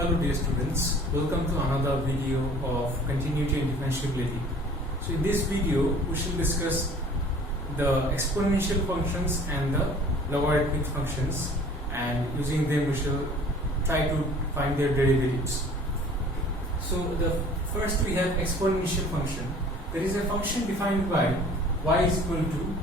Hello dear students, welcome to another video of continuity and differentiability. So in this video we shall discuss the exponential functions and the logarithmic functions, and using them we shall try to find their derivatives. So the first we have exponential function. There is a function defined by y is equal to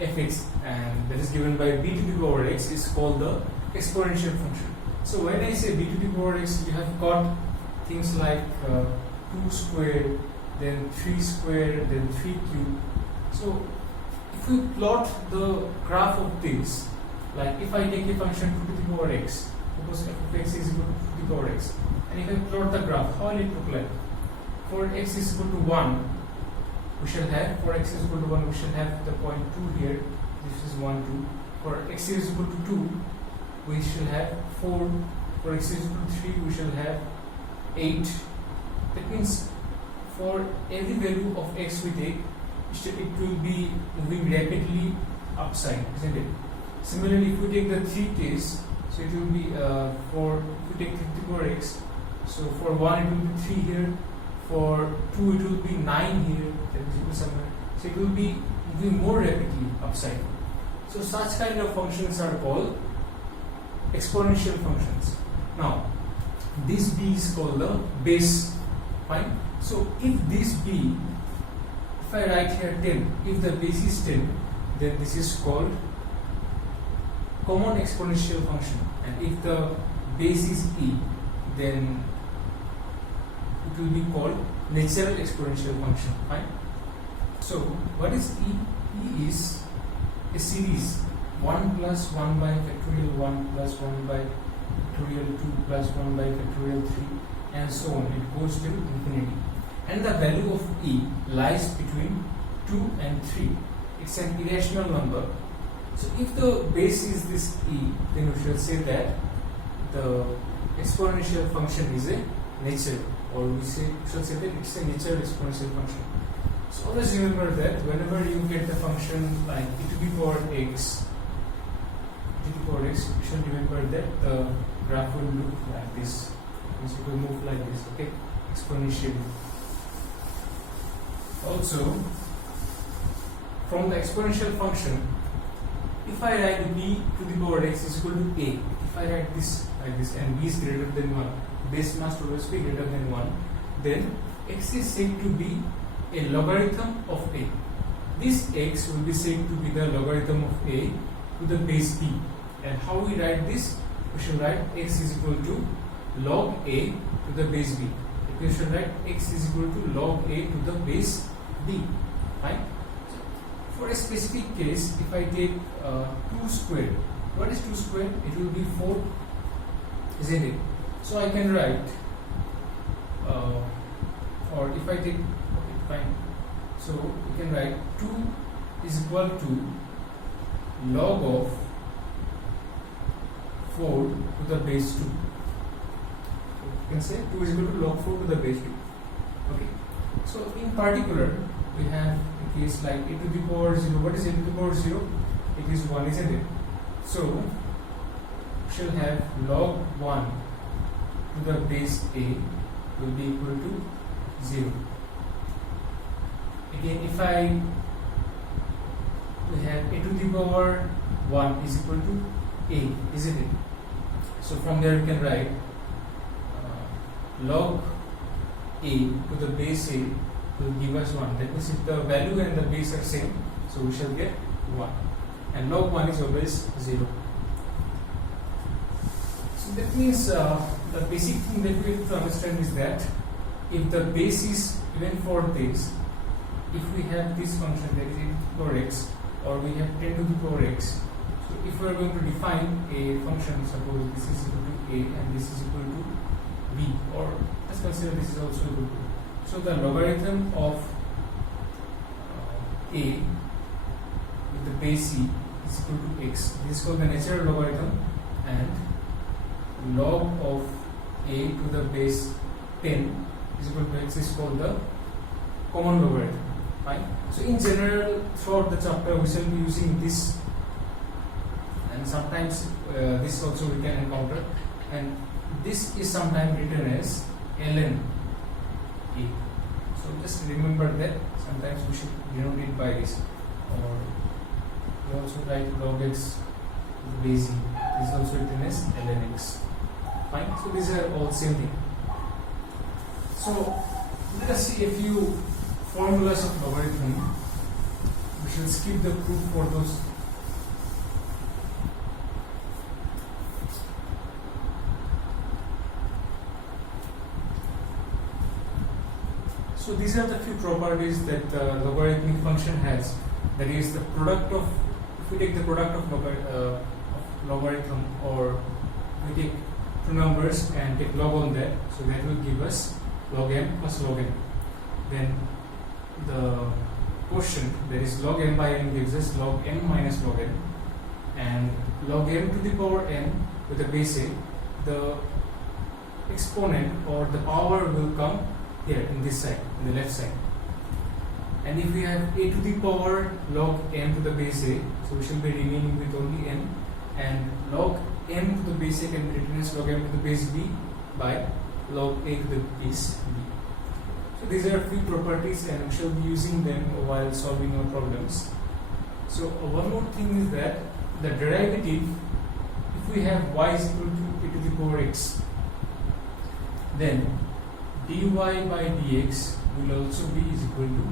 fx, and that is given by b to the power x is called the exponential function. So when I say b to the power x, you have got things like 2 squared, then 3 squared, then 3 cubed. So if we plot the graph of this, like if I take a function 2 to the power x, suppose f of x is equal to 2 to the power x, and if I plot the graph, how will it look like? For x is equal to 1, we shall have, for x is equal to 1, we shall have the point 2 here, this is 1, 2. For x is equal to 2, we shall have 4. For x is equal to 3, we shall have 8. That means for every value of x we take, it will be moving rapidly upside, isn't it? Similarly, if we take the 3 case, so it will be for, if we take 3 to the power x, so for 1 it will be 3 here, for 2 it will be 9 here, that is equal somewhere. So it will be moving more rapidly upside. So such kind of functions are called exponential functions. Now this b is called the base, fine. So if this b, if I write here 10, if the base is 10, then this is called common exponential function, and if the base is e, then it will be called natural exponential function, fine. So what is e? E is a series 1 plus 1 by factorial 1 plus 1 by factorial 2 plus 1 by factorial 3 and so on. It goes till infinity, and the value of e lies between 2 and 3. It's an irrational number. So if the base is this e, then we shall say that the exponential function is a natural, or we shall say that it's a natural exponential function. So always remember that whenever you get the function like e to the power x, you should remember that the graph will look like this. It will move like this, okay, exponentially. Also, from the exponential function, if I write b to the power x is equal to a, if I write this like this and b is greater than 1, base must always be greater than 1, then x is said to be a logarithm of a. This x will be said to be the logarithm of a to the base b. And how we write this? We should write x is equal to log a to the base b. We should write x is equal to log a to the base b. Fine. So for a specific case, if I take 2 squared, what is 2 squared? It will be 4, isn't it? So I can write, or if I take, okay, fine. So you can write 2 is equal to log of 4 to the base 2. So you can say 2 is equal to log 4 to the base 2. Okay. So in particular, we have a case like a to the power 0. What is a to the power 0? It is 1, isn't it? So we shall have log 1 to the base a will be equal to 0. Again, if we have a to the power 1 is equal to a, isn't it? So from there we can write log a to the base a will give us 1. That means if the value and the base are same, so we shall get 1. And log 1 is always 0. So that means the basic thing that we have to understand is that if the base is, even for this, if we have this function that is e to the power x, or we have 10 to the power x, so if we are going to define a function, suppose this is equal to a and this is equal to b, or let's consider this is also equal to. So the logarithm of a with the base c is equal to x. This is called the natural logarithm, and log of a to the base 10 is equal to x is called the common logarithm. Fine. So in general, throughout the chapter we shall be using this, and sometimes this also we can encounter. and this is sometimes written as ln a. So just remember that sometimes we should denote it by this, or we also write log x base e. This is also written as ln x. Fine. So these are all same thing. So let us see a few formulas of logarithm. We shall skip the proof for those. So these are the few properties that the logarithmic function has. That is the product of, if we take the product of logarithm, or we take two numbers and take log on that, so that will give us log m plus log n. Then the quotient, that is log m by n, gives us log m minus log n, and log m to the power n with the base a, the exponent or the power will come here in this side, in the left side. And if we have a to the power log m to the base a, so we shall be remaining with only n, and log m to the base a can be written as log m to the base b by log a to the base b. So these are a few properties, and we shall be using them while solving our problems. So one more thing is that the derivative, if we have y is equal to e to the power x, then dy by dx will also be is equal to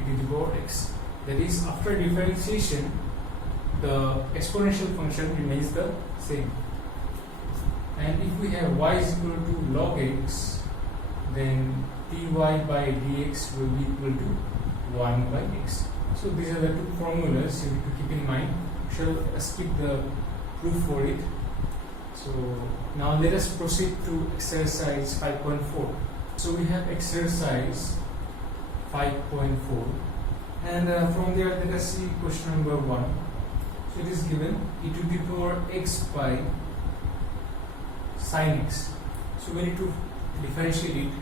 e to the power x. That is, after differentiation, the exponential function remains the same. And if we have y is equal to log x, then dy by dx will be equal to 1 by x. So these are the two formulas you need to keep in mind. We shall skip the proof for it. So now let us proceed to exercise 5.4. So we have exercise 5.4, and from there let us see question number 1. So it is given e to the power x by sin x. So we need to differentiate it.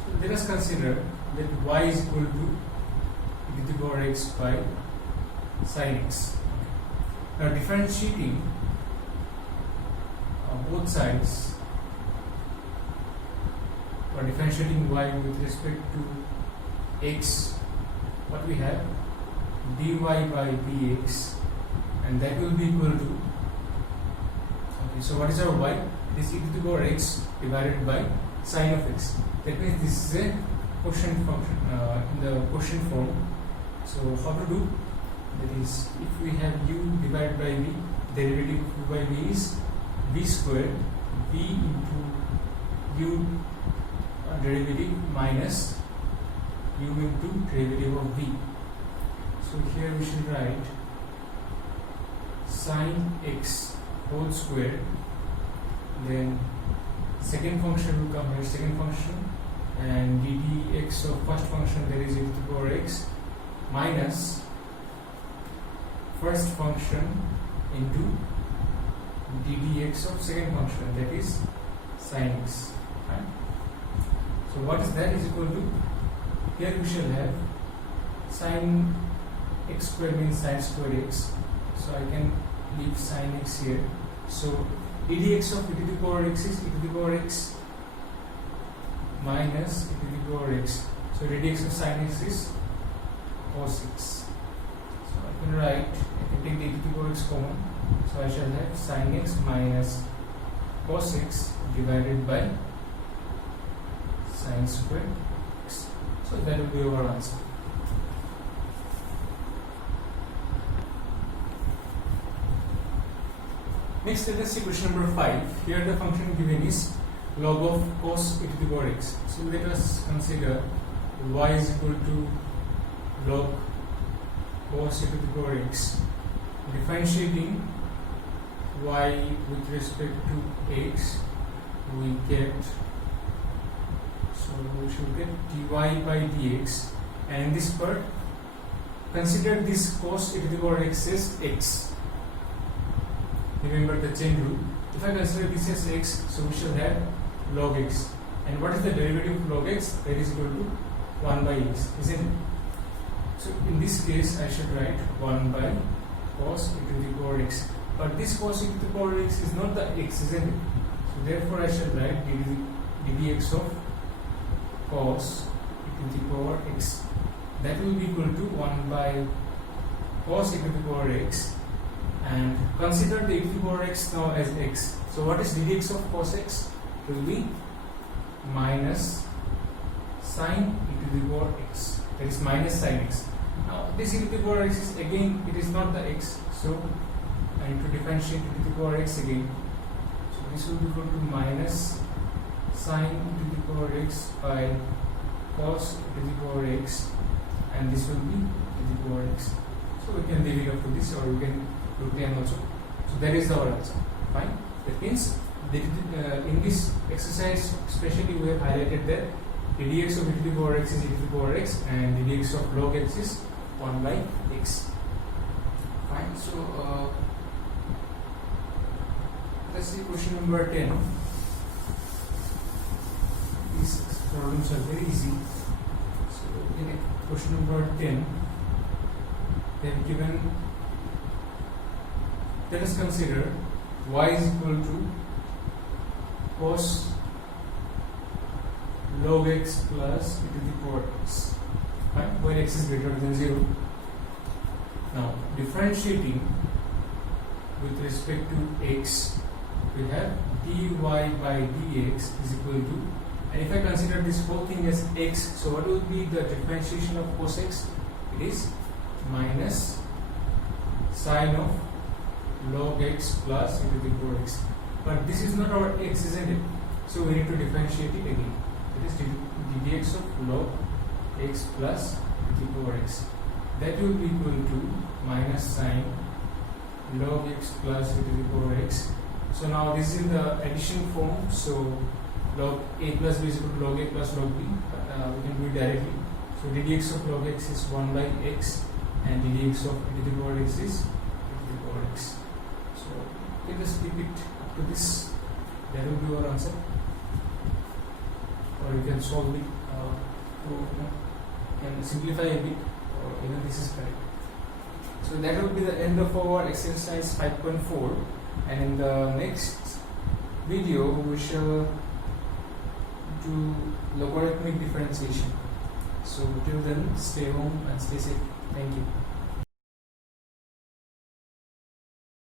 So let us consider that y is equal to e to the power x by sin x. Now differentiating both sides, or differentiating y with respect to x, what we have, dy by dx, and that will be equal to, okay, so what is our y? It is e to the power x divided by sin of x. That means this is a quotient function in the quotient form. So how to do? That is, if we have u divided by v, derivative of u by v is v squared, v into u derivative minus u into derivative of v. So here we should write sin x whole square, then second function will come here, second function, and ddx of first function, that is e to the power x, minus first function into ddx of second function, that is sin x. Right? So what is that is equal to, here we shall have sin x square means sin square x, so I can leave sin x here. So ddx of e to the power x is e to the power x minus e to the power x. So ddx of sin x is cos x. So I can write, I can take the e to the power x common, so I shall have sin x minus cos x divided by sin square x. So that will be our answer. Next, let us see question number 5. Here the function given is log of cos e to the power x. So let us consider y is equal to log cos e to the power x. Differentiating y with respect to x, we get, so we should get dy by dx, and in this part consider this cos e to the power x as x. Remember the chain rule. If I consider this as x, so we shall have log x. And what is the derivative of log x? That is equal to 1 by x, isn't it? So in this case, I should write 1 by cos e to the power x. but this cos e to the power x is not the x, isn't it? So therefore I shall write ddx of cos e to the power x, that will be equal to 1 by cos e to the power x, and consider the e to the power x now as x. So what is ddx of cos x? It will be minus sin e to the power x, that is minus sin x. Now this e to the power x is again, it is not the x, so I need to differentiate e to the power x again. So this will be equal to minus sin e to the power x by cos e to the power x, and this will be e to the power x. So we can leave it up to this, or we can put them also. So that is our answer. Fine. That means in this exercise, especially we have highlighted that ddx of e to the power x is e to the power x, and ddx of log x is 1 by x. Fine. So let's see question number 10. These problems are very easy. So in question number 10, they have given, let us consider y is equal to cos log x plus e to the power x, right, when x is greater than 0. Now differentiating with respect to x, we have dy by dx is equal to, and if I consider this whole thing as x, so what will be the differentiation of cos x? It is minus sine of log x plus e to the power x. But this is not our x, isn't it? So we need to differentiate it again. It is ddx of log x plus e to the power x. That will be equal to minus sine log x plus e to the power x. So now this is in the addition form. So log a plus b is equal to log a plus log b. We can do it directly. So ddx of log x is 1 by x, and ddx of e to the power x is e to the power x. So let us keep it up to this. That will be our answer. Or you can solve it, can simplify a bit, or even this is correct. So that will be the end of our exercise 5.4, and in the next video we shall do logarithmic differentiation. So till then, stay home and stay safe. Thank you.